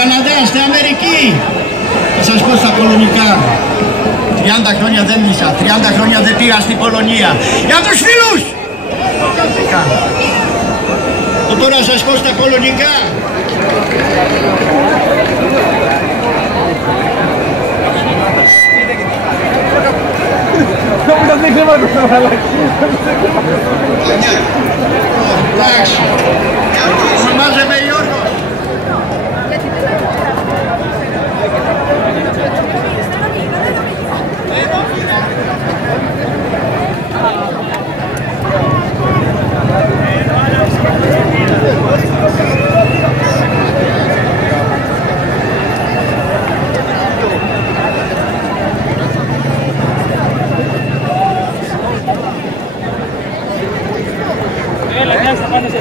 Καναδά, στην Αμερική. Θα σας πω στα πολωνικά. 30 χρόνια δεν μίλησα, 30 χρόνια δεν πήγα στην Πολωνία. Για τους φίλους! Τώρα θα σας πω στα πολωνικά. Εντάξει. Ονομάζομαι Γιώργος. Έλα, μια στα πάνω σε